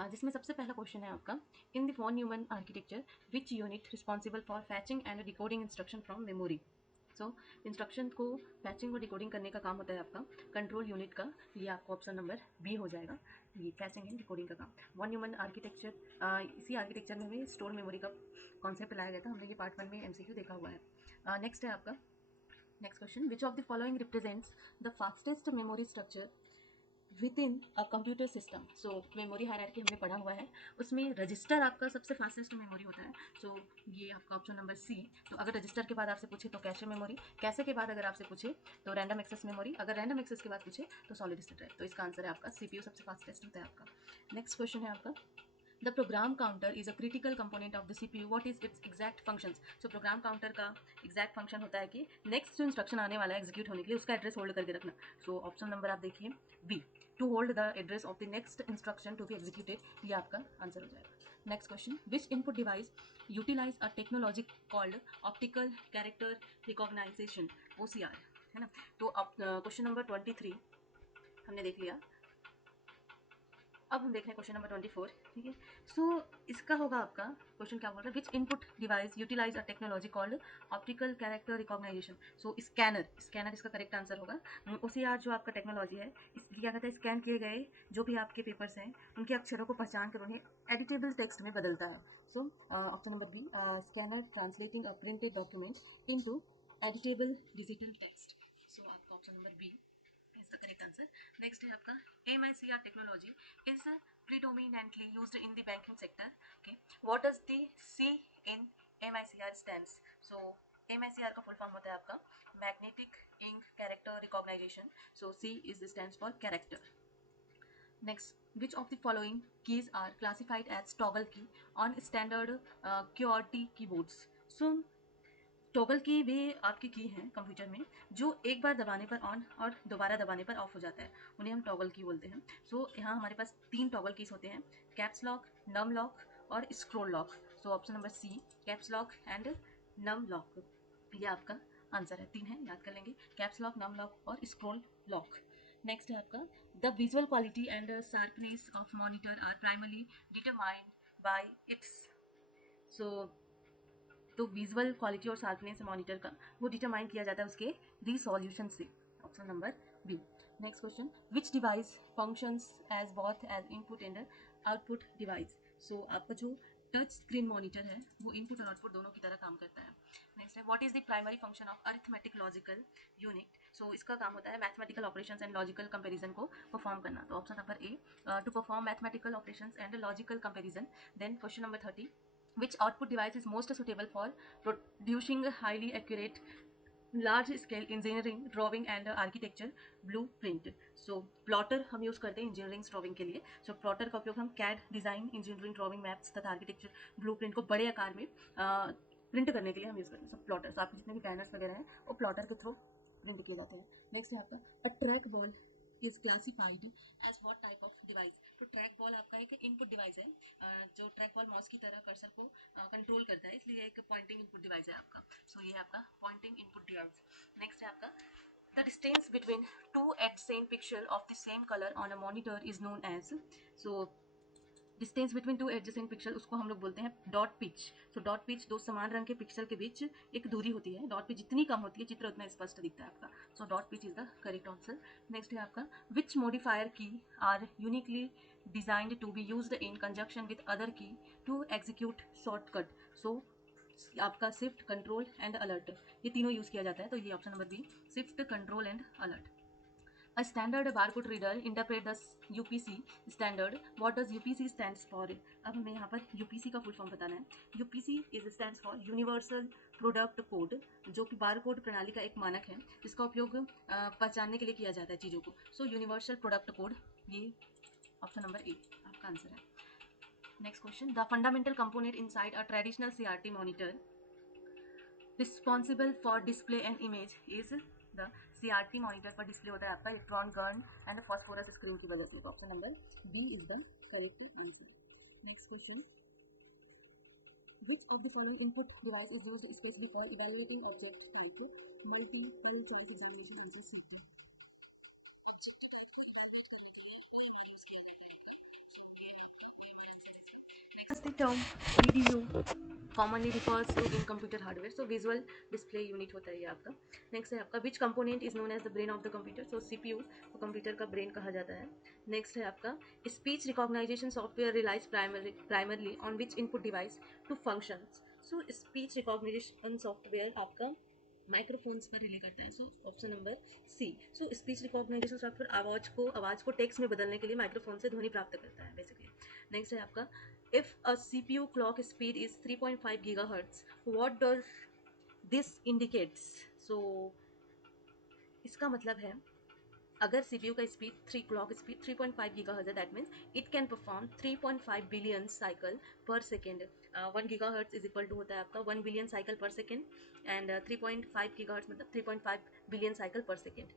जिसमें सबसे पहला क्वेश्चन है आपका, in the von Neumann architecture which unit responsible for fetching and decoding instruction from memory. So instruction को फैचिंग और डिकोडिंग करने का काम होता है आपका कंट्रोल यूनिट का। ये आपका ऑप्शन नंबर बी हो जाएगा, ये फैचिंग एंड डिकोडिंग का काम। वॉन न्यूमन आर्किटेक्चर, इसी आर्किटेक्चर में हमें स्टोर मेमोरी का कॉन्सेप्ट लाया गया था, हमने ये पार्ट 1 में एमसीक्यू देखा हुआ है। नेक्स्ट है आपका next question, which of the following represents the fastest memory structure with in a computer system. So memory hierarchy हमने पढ़ा हुआ है, उसमें रजिस्टर आपका सबसे फास्टेस्ट मेमोरी होता है। सो ये आपका ऑप्शन नंबर सी। तो अगर रजिस्टर के बाद आपसे पूछे तो कैशे मेमोरी, कैशे के बाद अगर आपसे पूछे तो रैंडम एक्सेस मेमोरी, अगर रैंडम एक्सेस के बाद पूछे तो सॉलिड स्टेट ड्राइव। तो इसका आंसर है आपका सीपीयू सबसे फास्टेस्ट होता है आपका। नेक्स्ट क्वेश्चन है आपका, the program counter is a critical component of the CPU, what is it's exact functions. So program counter का एग्जैक्ट फंक्शन होता है कि नेक्स्ट जो इंस्ट्रक्शन आने वाला है एग्जीक्यूट होने के लिए उसका एड्रेस होल्ड करके रखना। सो ऑप्शन नंबर आप देखिए B, to hold the address of the next instruction to be executed, ये आपका आंसर हो जाएगा। Next question, which input device utilize a technology called optical character recognition, OCR, है ना। तो क्वेश्चन नंबर 23 हमने देख लिया, अब हम देख रहे हैं क्वेश्चन नंबर 24। ठीक है, सो इसका होगा आपका क्वेश्चन क्या बोल रहा है, which input device utilize a technology called optical character recognition. So scanner इसका करेक्ट आंसर होगा। OCR जो आपका टेक्नोलॉजी है, इसलिए क्या कहता है, स्कैन किए गए जो भी आपके पेपर्स हैं उनके अक्षरों को पहचान कर उन्हें एडिटेबल टेक्स्ट में बदलता है। So option number B, scanner translating a printed document into editable digital text. So आपका option number B is the correct answer. Next है आपका, MICR technology is predominantly used in the banking sector. Okay, what does the C in MICR stands? So MICR का full form होता है आपका Magnetic Ink Character Recognition. So C is the stands for character. Next, which of the following keys are classified as toggle key on standard QWERTY keyboards? So toggle की वे आपकी की हैं computer में जो एक बार दबाने पर ऑन और दोबारा दबाने पर ऑफ हो जाता है, उन्हें हम टॉगल की बोलते हैं। सो यहाँ हमारे पास 3 टॉगल कीज होते हैं, कैप्स लॉक, नम लॉक और scroll lock. So option number C, caps lock and num lock, ये आपका आंसर है। 3 है, याद कर लेंगे, कैप्स लॉक, नम लॉक और स्क्रोल लॉक। नेक्स्ट है आपका, the visual quality and sharpness of monitor are primarily determined by its. So तो विजुअल क्वालिटी और शार्पनेस मॉनिटर का वो डिटरमाइन किया जाता है उसके रिसोल्यूशन से। Option number B. Next question, which device functions as both as input and output device. So आपका जो टच स्क्रीन मॉनिटर है वो इनपुट और आउटपुट दोनों की तरह काम करता है। नेक्स्ट है, what is the primary function of arithmetic logical unit. So इसका काम होता है mathematical operations and logical comparison को परफॉर्म करना। तो option number A, to perform mathematical operations and logical comparison. Then question number 30, which output device is most suitable for producing highly accurate large scale engineering drawing and architecture blueprint। so plotter हम use करते हैं engineering drawing के लिए। so plotter का उपयोग हम CAD design, engineering drawing, maps तथा architecture blueprint को बड़े आकार में प्रिंट करने के लिए हम यूज करते हैं। सब प्लॉटर, so आपके जितने भी पैनल्स वगैरह हैं वो प्लॉटर के थ्रू प्रिंट किए जाते हैं। नेक्स्ट है आपका, a track ball is classified as what type of device. तो ट्रैक बॉल आपका एक इनपुट डिवाइस है, जो ट्रैक बॉल माउस की तरह कर्सर को कंट्रोल करता है, इसलिए एक पॉइंटिंग इनपुट डिवाइस है आपका। सो ये आपका पॉइंटिंग इनपुट डिवाइस। नेक्स्ट है आपका, the distance between two adjacent pixel of the same colour on a monitor is known as. So distance between two adjacent pixel उसको हम लोग बोलते हैं dot pitch. So dot pitch दो समान रंग के पिक्सल के बीच एक दूरी होती है, डॉट पिच जितनी कम होती है चित्र उतना स्पष्ट दिखता है आपका। So dot pitch is the correct answer. Next है आपका, which modifier key are uniquely designed to be used in conjunction with other key to execute shortcut. So आपका शिफ्ट, कंट्रोल एंड अलर्ट, ये तीनों यूज किया जाता है। तो ये option number B, shift, control and alert. A standard barcode reader interpret the UPC standard. What does UPC stands for? अब हमें यहाँ पर UPC का फुल फॉर्म बताना है। UPC is stands for Universal Product Code, जो कि बारकोड प्रणाली का एक मानक है जिसका उपयोग पहचानने के लिए किया जाता है चीज़ों को। सो यूनिवर्सल प्रोडक्ट कोड, ये ऑप्शन नंबर ए आपका आंसर है। Next question, the fundamental component inside a traditional CRT monitor responsible for display and image is. The CRT monitor पर डिस्प्ले होता है आपका electron gun and phosphorus screen की वजह से। तो option number B is the correct answer. Next question, which of the following input device is used specially for evaluating object type multiple choice examination. As the term VDU commonly refers to in computer hardware, so visual display unit होता है ये आपका. Next है आपका which component is known as the brain of the computer, so CPU को computer का brain कहा जाता है. नेक्स्ट है आपका speech recognition software relies primarily on which input device to functions, so speech recognition software आपका माइक्रोफोन्स पर rely करता है. So option number C. So speech recognition software आवाज़ को टेक्स्ट में बदलने के लिए माइक्रोफोन से ध्वनि प्राप्त करता है बेसिकली. नेक्स्ट है आपका if a CPU clock speed is 3.5 gigahertz, what does this indicates? So इसका मतलब है अगर CPU का स्पीड क्लॉक स्पीड 3.5 गीगाहर्ट्ज है, that means it can perform 3.5 billion cycle per second. 1 gigahertz is equal to होता है आपका 1 billion cycle per second, and 3.5 gigahertz मतलब 3.5 बिलियन साइकिल पर सेकेंड.